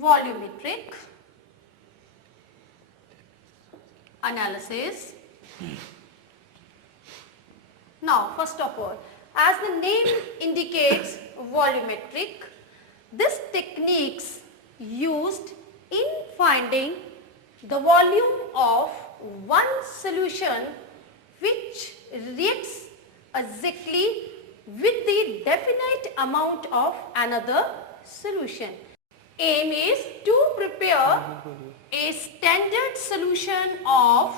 volumetric analysis. Now, first of all, as the name indicates, volumetric, this techniques used in finding the volume of one solution which reacts exactly with the definite amount of another solution. Aim is to prepare a standard solution of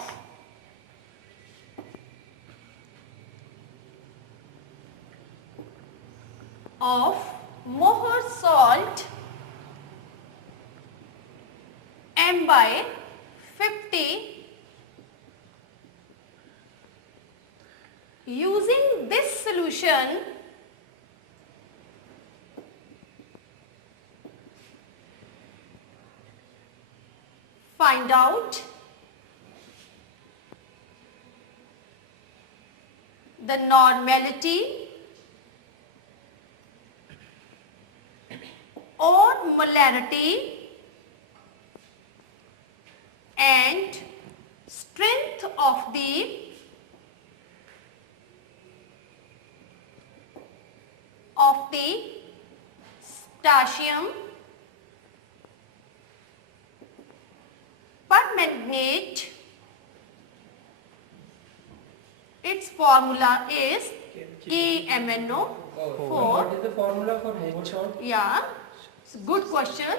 Mohr salt M/50. Using this solution, find out the normality or molarity and strength of the potassium permangnate. Its formula is KMnO4. What is the formula for Mohr salt? Yeah, good question.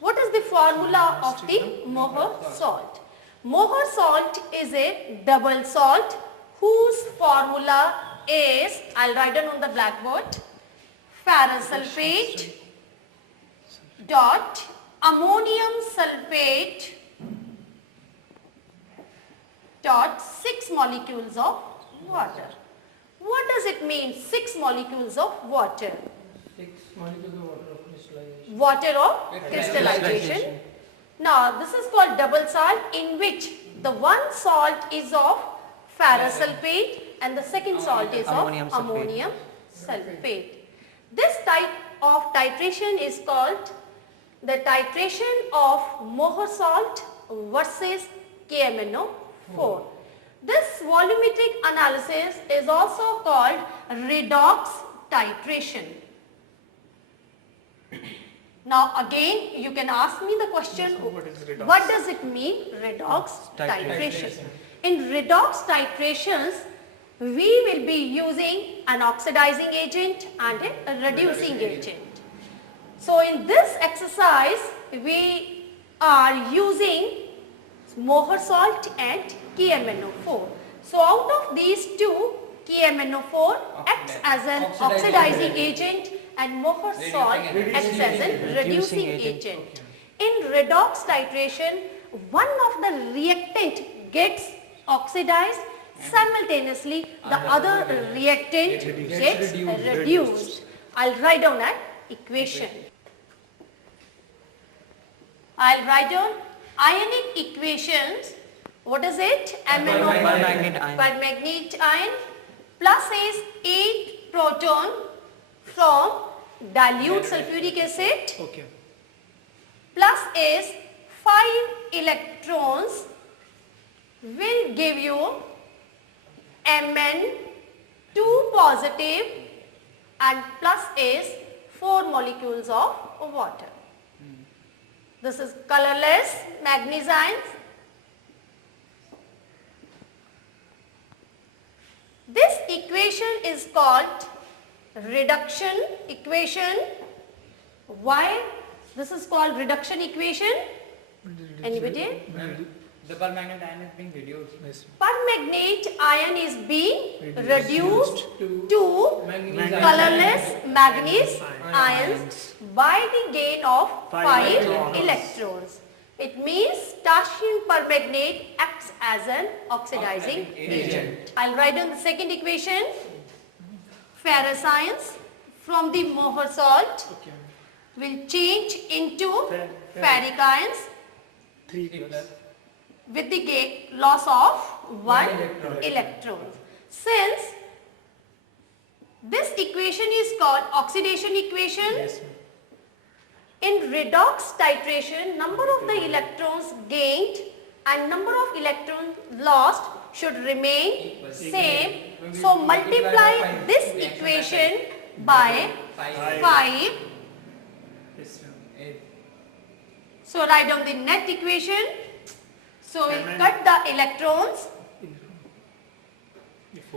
What is the formula of the Mohr salt? Mohr salt is a double salt whose formula is, I'll write it on the blackboard, ferrous sulfate dot ammonium sulfate dot 6 molecules of water. What does it mean, 6 molecules of water? 6 molecules of water of crystallization. Water of crystallization. Now this is called double salt, in which the one salt is of ferrous sulfate and the second salt is of ammonium sulfate. This type of titration is called the titration of Mohr salt versus KMnO4. This volumetric analysis is also called redox titration. Now again you can ask me the question, what does it mean, redox titration? In redox titrations, we will be using an oxidizing agent and a reducing agent. So in this exercise, we are using Mohr salt and KMnO4. So out of these two, KMnO4 acts as an oxidizing agent and Mohr salt acts as a reducing agent. In redox titration, one of the reactant gets oxidized, simultaneously the other reactant gets reduced. I'll write down an equation. I'll write down ionic equations. What is it? Permangnate ion plus is 8 proton from dilute sulfuric acid plus is 5 electrons will give you Mn2 positive and plus is 4 molecules of water. This is colorless manganese ions. This equation is called reduction equation. Why this is called reduction equation? Anybody? The permangnate ion is being reduced. Permangnate ion is being reduced to colorless manganese ions by the gain of 5 electrons. It means potassium permanganate acts as an oxidizing agent. I'll write down the second equation. Ferrous ions from the Mohr salt will change into ferric ions with the loss of 1 electron. Since this equation is called oxidation equation, In redox titration, number of the electrons gained and number of electrons lost should remain same. So multiply this equation by 5. So write down the net equation. So we cut the electrons.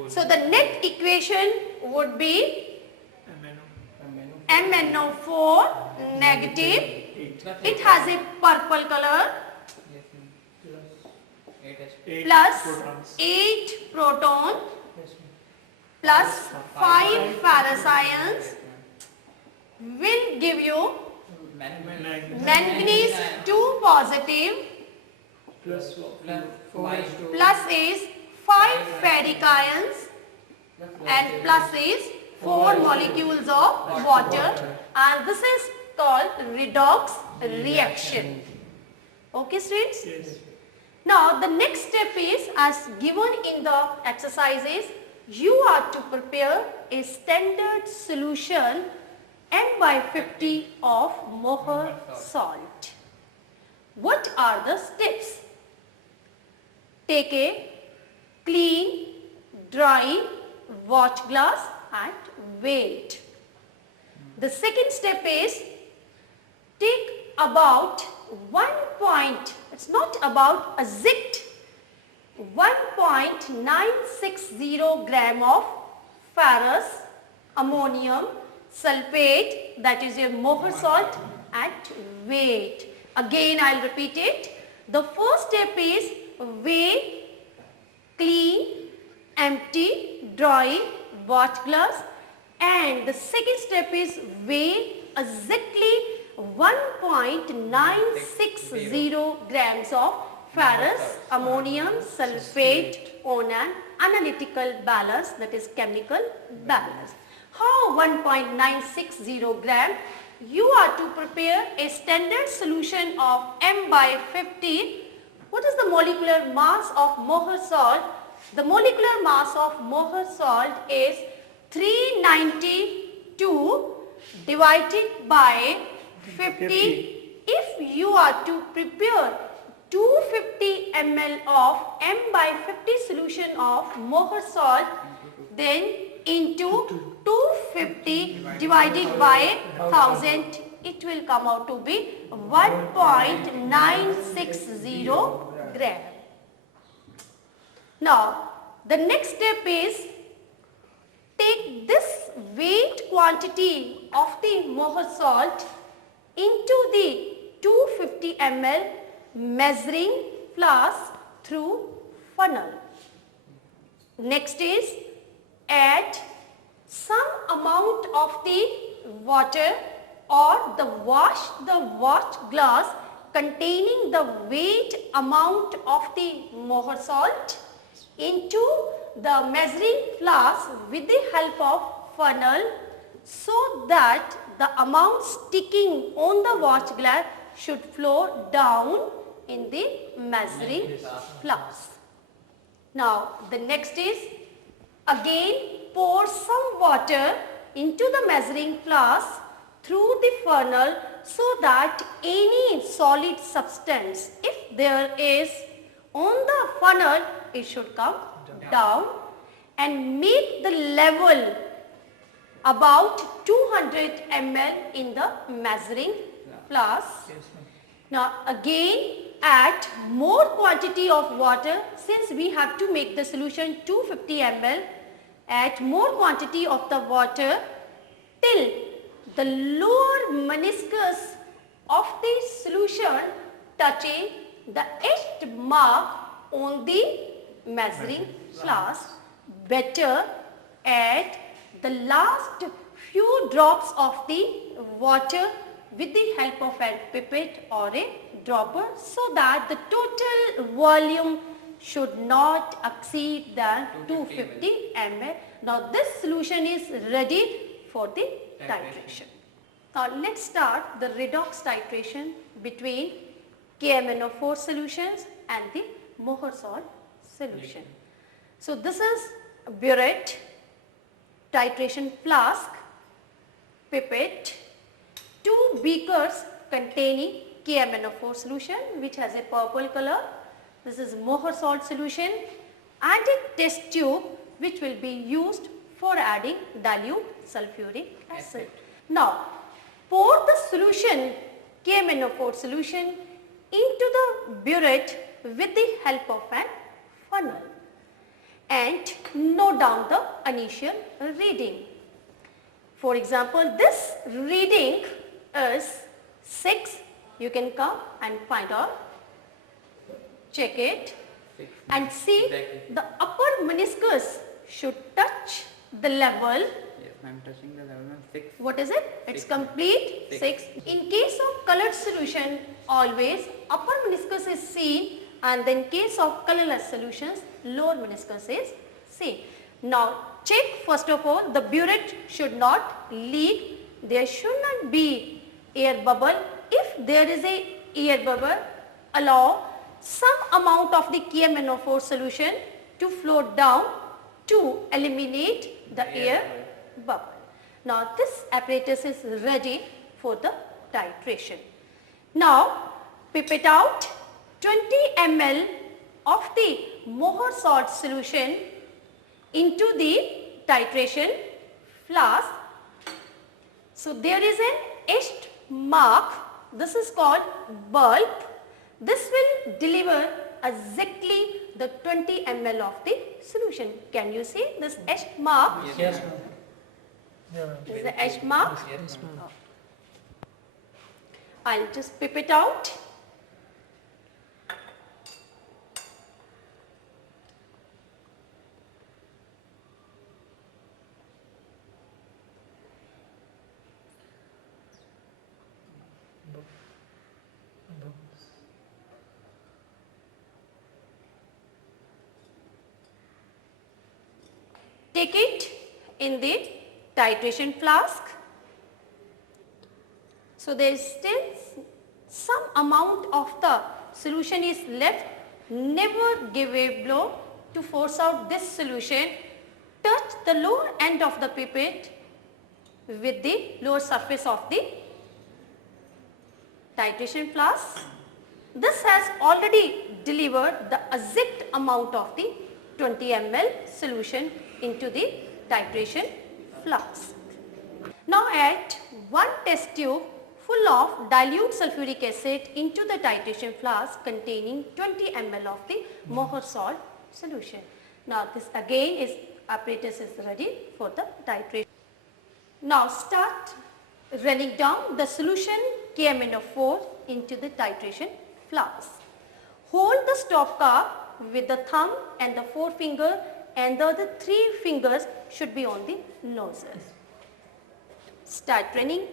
So the net equation would be MnO4 negative. It has a purple color. Plus 8 proton plus 5 ferrous will give you manganese 2 positive plus is 5 ferric ions and plus is 4 molecules of water, and this is called redox reaction. Okay students? Yes. Now the next step is, as given in the exercises, you are to prepare a standard solution M/50 of Mohr salt. What are the steps? Take a clean, dry watch glass and weigh. The second step is, take about 1 point, it's not about, a zit, 1.960 gram of ferrous ammonium sulfate, that is a Mohr salt, and weight. Again I'll repeat it. The first step is weigh clean, empty, dry watch glass, and the second step is weigh exactly 1.960 grams of ferrous ammonium sulfate on an analytical balance, that is chemical balance. How 1.960 gram? You are to prepare a standard solution of M/50. What is the molecular mass of Mohr salt? The molecular mass of Mohr salt is 392 divided by 50. If you are to prepare 250 ml of M/50 solution of Mohr salt, then into 250 divided by 1000, it will come out to be 1.960 gram. Now, the next step is, take this weight quantity of the Mohr salt into the 250 ml measuring flask through funnel. Next is, add some amount of the water or the watch glass containing the weight amount of the Mohr salt into the measuring flask with the help of funnel, so that the amount sticking on the watch glass should flow down in the measuring flask. Now the next is, again pour some water into the measuring flask through the funnel, so that any solid substance, if there is on the funnel, it should come down, and make the level about 200 ml in the measuring flask. Now again add more quantity of water, since we have to make the solution 250 ml, add more quantity of the water till the lower meniscus of the solution touching the edge mark on the measuring flask. Better add the last few drops of the water with the help of a pipette or a dropper, so that the total volume should not exceed than 250 ml. Now this solution is ready for the titration. Now let's start the redox titration between KMnO4 solutions and the Mohr salt solution. So this is burette, titration flask, pipette, 2 beakers containing KMnO4 solution which has a purple color. This is Mohr salt solution and a test tube which will be used for adding dilute sulfuric acid. Now, pour the solution KMnO4 solution into the burette with the help of an funnel and note down the initial reading. For example, this reading is 6. You can come and find out, check it and see the upper meniscus should touch the level. Yes, I am touching the level of 6. What is it? It's complete 6. In case of colored solution, always upper meniscus is seen, and then in case of colorless solutions, lower meniscus is seen. Now check first of all, the burette should not leak. There should not be air bubble. If there is a air bubble, allow some amount of the KMnO4 solution to flow down to eliminate the air bubble. Now this apparatus is ready for the titration. Now pipette out 20 ml of the Mohr salt solution into the titration flask. So there is an etched mark. This is called bulb. This will deliver exactly the 20 ml of the solution. Can you see this etched mark? Yes, This is the etched mark. yes, ma'am. I'll just pip it out. Take it in the titration flask. So there is still some amount of the solution is left. Never give a blow to force out this solution. Touch the lower end of the pipette with the lower surface of the titration flask. This has already delivered the exact amount of the 20 ml solution into the titration flask. Now add one test tube full of dilute sulfuric acid into the titration flask containing 20 ml of the Mohr salt solution. Now this again is apparatus is ready for the titration. Now start running down the solution KMnO4 into the titration flask. Hold the stopcock with the thumb and the forefinger, and the other 3 fingers should be on the nozzle. Start running.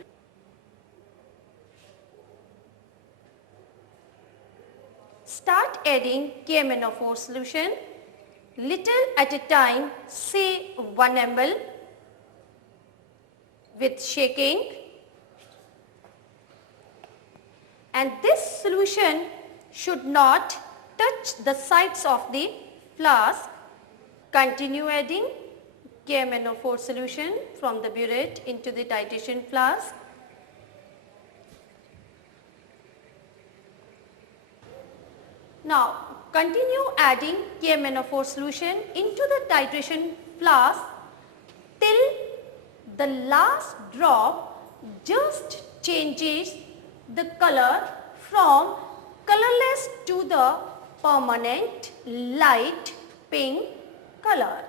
Start adding KMnO4 solution little at a time, say 1 ml with shaking, and this solution should not touch the sides of the flask. Continue adding KMnO4 solution from the burette into the titration flask. Now continue adding KMnO4 solution into the titration flask till the last drop just changes the color from colorless to the permanent light pink color.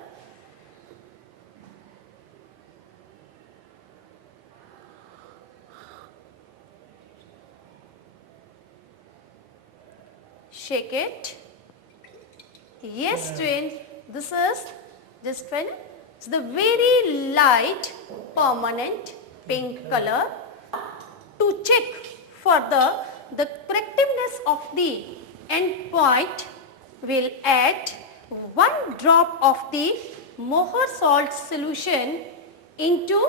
Shake it. Yes, students, this is just when it's the very light permanent pink color. To check further the correctiveness of the end point, we'll add 1 drop of the Mohr salt solution into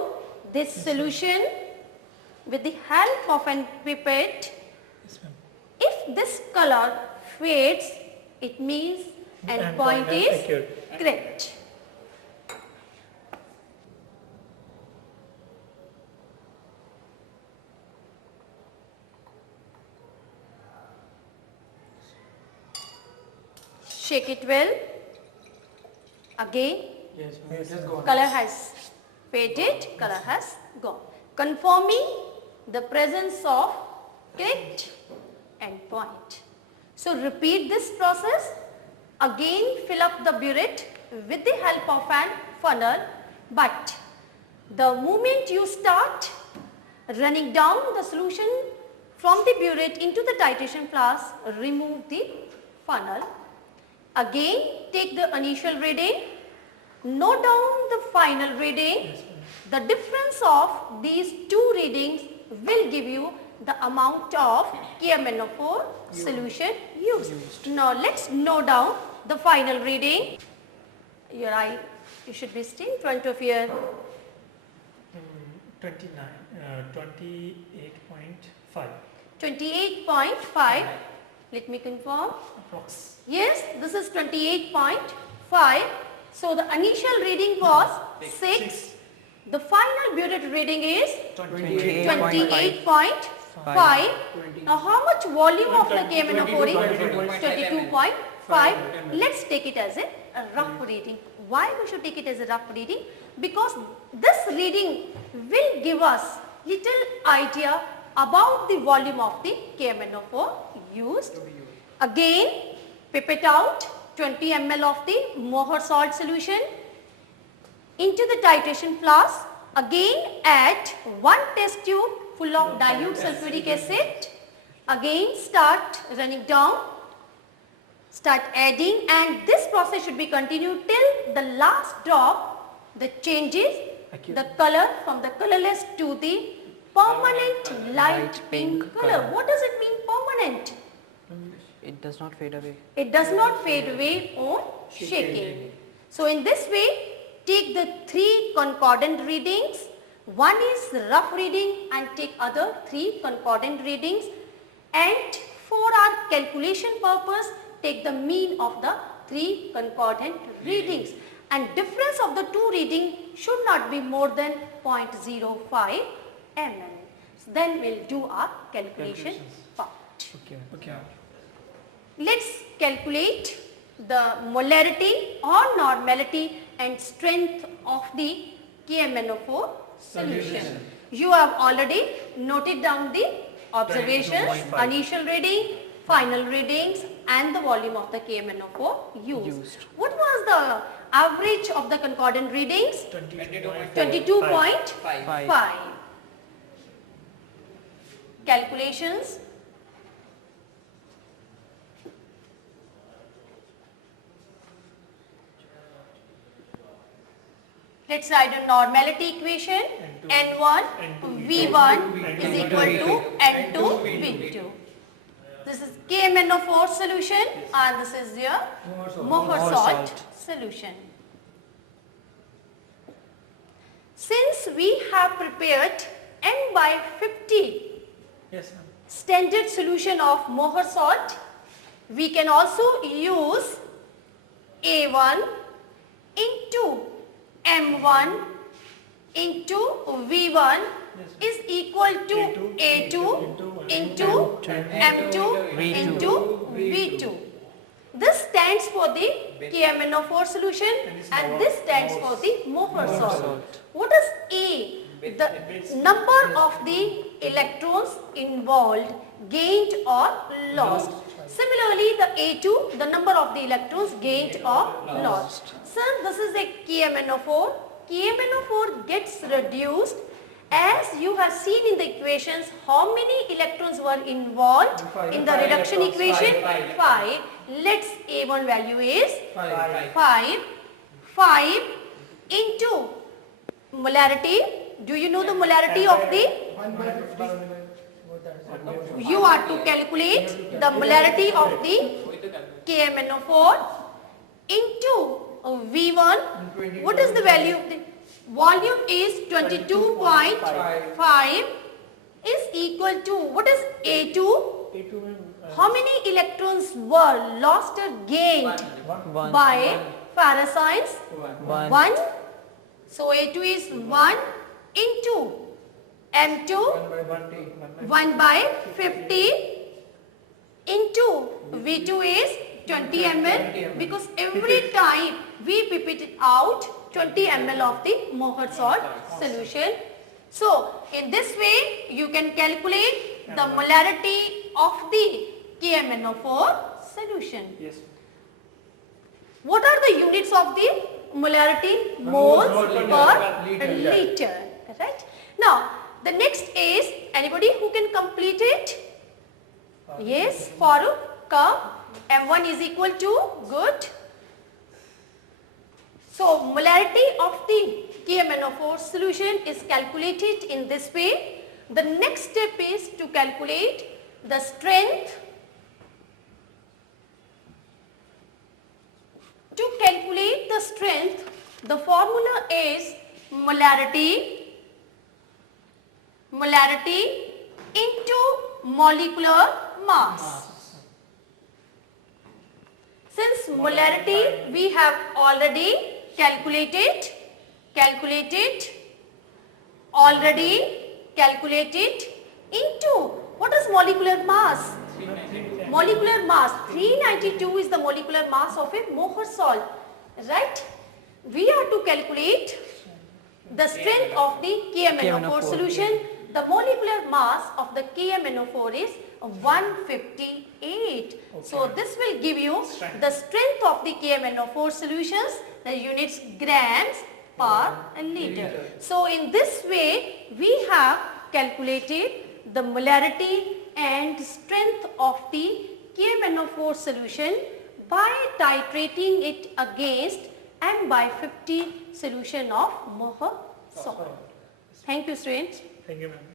this solution with the help of an pipette. If this color fades, it means end point is correct. Shake it well. Again. Yes, just go on. Color has faded, color has gone. Confirming the presence of correct endpoint. So repeat this process. Again fill up the burette with the help of an funnel, but the moment you start running down the solution from the burette into the titration flask, remove the funnel. Again take the initial reading, note down the final reading. The difference of these two readings will give you the amount of KMnO4 solution used. Now let's note down the final reading. Your eye, you should be still in front of your 28.5. 28.5. Let me confirm. Approx. Yes, this is 28.5. So the initial reading was 6. The final burette reading is 28.5. Now how much volume of the KMnO4 is? 22.5. Let's take it as a rough reading. Why we should take it as a rough reading? Because this reading will give us little idea about the volume of the KMnO4 used. Again, pipette out 20 ml of the Mohr salt solution into the titration flask. Again add 1 test tube full of dilute sulfuric acid. Again start running down. Start adding, and this process should be continued till the last drop that changes the color from the colorless to the permanent light pink color. What does it mean permanent? It does not fade away. It does not fade away on shaking. So in this way, take the 3 concordant readings. One is rough reading and take other 3 concordant readings, and for our calculation purpose, take the mean of the 3 concordant readings, and difference of the 2 reading should not be more than 0.05 mm. So then we'll do our calculation part. Okay. Let's calculate the molarity or normality and strength of the KMnO4 solution. You have already noted down the observations, 22.5. initial reading, final readings and the volume of the KMnO4 used. What was the average of the concordant readings? 22.5. Calculations. Let's write a normality equation. N1 V1 is equal to N2 V2. This is KMnO4 solution and this is your Mohr salt solution. Since we have prepared N by 50 Yes, ma'am. standard solution of Mohr salt, we can also use A1 into M1 into V1 is equal to A2 into M2 into V2. This stands for the KMnO4 solution and this stands for the Mohr salt. What is A? The number of the electrons involved, gained or lost. Similarly, the A2, the number of the electrons gained or lost. Sir, this is a KMnO4. KMnO4 gets reduced as you have seen in the equations. How many electrons were involved in the reduction equation? 5. Let's A1 value is 5. 5 into molarity. Do you know the molarity of the? You are to calculate the molarity of the KMnO4 into V1. What is the value of the volume is 22.5 is equal to, what is A2? How many electrons were lost or gained by Faraday? 1. So A2 is 1 into M2 1 by 50 into V2 is 20 ml because every time we pipette it out 20 ml of the Mohr salt solution. So in this way you can calculate the molarity of the KMnO4 solution. Yes. What are the units of the molarity? Moles per liter. Right? Now the next is, anybody who can complete it? Yes, Farooq, come. M1 is equal to, good. So molarity of the KMnO4 solution is calculated in this way. The next step is to calculate the strength. To calculate the strength, the formula is molarity into molecular mass. Since molarity we have already calculated into, what is molecular mass? Molecular mass, 392 is the molecular mass of a Mohr salt, right? We are to calculate the strength of the KMnO4 solution. The molecular mass of the KMnO4 is 158. So this will give you the strength of the KMnO4 solutions, the units grams per liter. So in this way we have calculated the molarity and strength of the KMnO4 solution by titrating it against M/50 solution of Mohr salt. Thank you, students. Thank you, ma'am.